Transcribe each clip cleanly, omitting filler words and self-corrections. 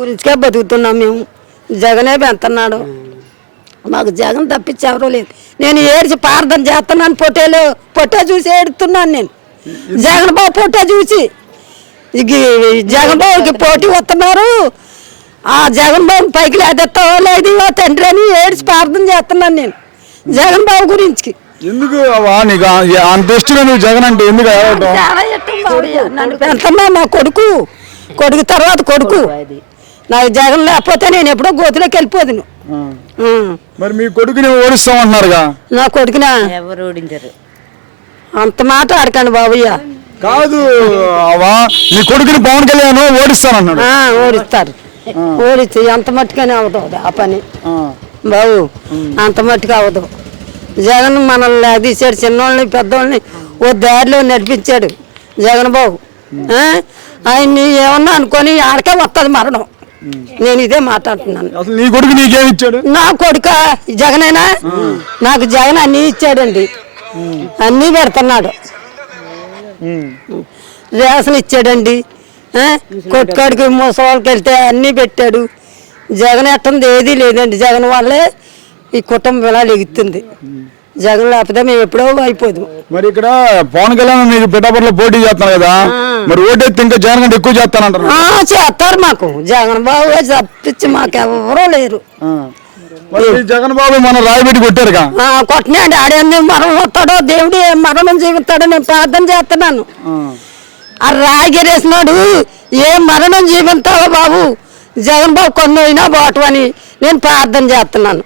గురించికే బతుకుతున్నాం మేము. జగనే పెంతున్నాడు మాకు. జగన్ తప్పించి ఎవరూ లేదు. నేను ఏడ్చి ప్రార్థన చేస్తున్నాను. పొట్టే చూసి ఏడుతున్నాను నేను. జగన్ బాబు పొట్టే చూసి జగన్ బాబుకి పోటీ వస్తున్నారు. ఆ జగన్ బాబు పైకి లేదెత్తావో లేదు తండ్రి అని ఏడ్చి ప్రార్థన చేస్తున్నాను నేను జగన్ బాబు గురించి. ఎందుకు అంత ఇష్టం నువ్వు జగన్ అంటే? ఎందుకు నన్ను పెంచమ్మా. మా కొడుకు తర్వాత కొడుకు. నాకు జగన్ లేకపోతే నేను ఎప్పుడో గోతులోకి వెళ్ళిపోదును. మరి మీ కొడుకుని ఓడిస్తామంటున్నారుగా? నా కొడుకునా ఎవరు ఓడించారు? అంత మాట ఆడకండి బాబయ్య. కాదు నీ కొడుకుని పవన్ కళ్యాణ్ ఓడిస్తానన్నాడు. ఓడిస్తారు. ఓడిస్తే ఎంత మట్టుకనే అవదు ఆ పని బాబు. అంత మట్టుకు అవదు. జగన్ మనల్ని తీసాడు. చిన్నోళ్ళని పెద్దోళ్ళని ఓ దారిలో నడిపించాడు జగన్ బాబు. ఆయన్ని ఏమన్నా అనుకొని ఆడకే వస్తుంది మరణం. నేను ఇదే మాట్లాడుతున్నాను. అసలు నీ కొడుకు నీకేమి ఇచ్చాడు? నా కొడుక జగనేనా? నాకు జగన్ అన్నీ ఇచ్చాడండి. అన్నీ పెడుతున్నాడు. రేషన్ ఇచ్చాడండి. కొట్టుకాడికి ముసవాళ్ళకి వెళ్తే అన్నీ పెట్టాడు. జగన్ ఎట్టంది ఏదీ లేదండి. జగన్ వల్లే ఈ కుటుంబం ఇలా లెగుతుంది. జగన్ లేకపోతే మేము ఎప్పుడో అయిపోదు. మరి ఇక్కడ పవన్ కళ్యాణ్ మీకు పిఠాపురంలో పోటీ చేస్తున్నారు కదా, మరి ఓటెత్తి ఇంకా జగన్ కంటే ఎక్కువ చేస్తానంటారు. చేస్తారు. మాకు జగన్ బాబు తప్పించి మాకు ఎవరూ లేరు. జగన్ బాబు మన రాయబెట్టి కొట్టారుగా? కొట్టినాడు. ఆడేందుకు మరణం వస్తాడో దేవుడు ఏం మరణం జీవిస్తాడో నేను ప్రార్థన చేస్తున్నాను. ఆ రాగిరేసినాడు ఏం మరణం జీవిస్తావో బాబు జగన్ బాబు కొన్ని అయినా బాటు అని నేను ప్రార్థన చేస్తున్నాను.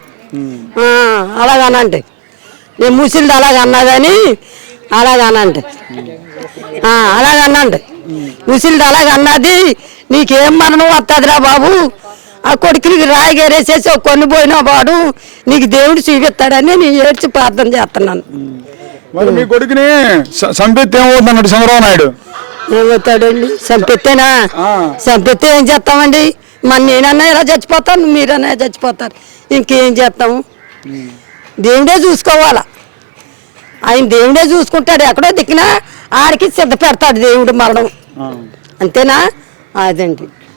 అలాగనండి. నేను ముసిలిది అలాగన్నా కానీ అలాగనండి. అలాగన్నాండి. ముసిలిది అలాగన్నది నీకేం మరణం వస్తుందిరా బాబు. ఆ కొడుకునికి రాయిగేరేసేసి కొన్ని పోయినా వాడు నీకు దేవుడు చూపిస్తాడని నేను ఏడ్చి ప్రార్థన చేస్తున్నాను. మరి మీ కొడుకుని సంపెత్తి ఏమవుతుంది అన్నాడు చంద్రబాబు నాయుడు? ఏమవుతాడండి? చంపెత్తేనా? చంపెత్తే ఏం చేస్తామండి? మరి నేనన్నా ఇలా చచ్చిపోతాను, మీరన్నా చచ్చిపోతారు. ఇంకేం చేస్తాము? దేవుడే చూసుకోవాలా. ఆయన దేవుడే చూసుకుంటాడు. ఎక్కడో దిక్కినా ఆడికి సిద్ధ పెడతాడు దేవుడు మరణం. అంతేనా? అదండి.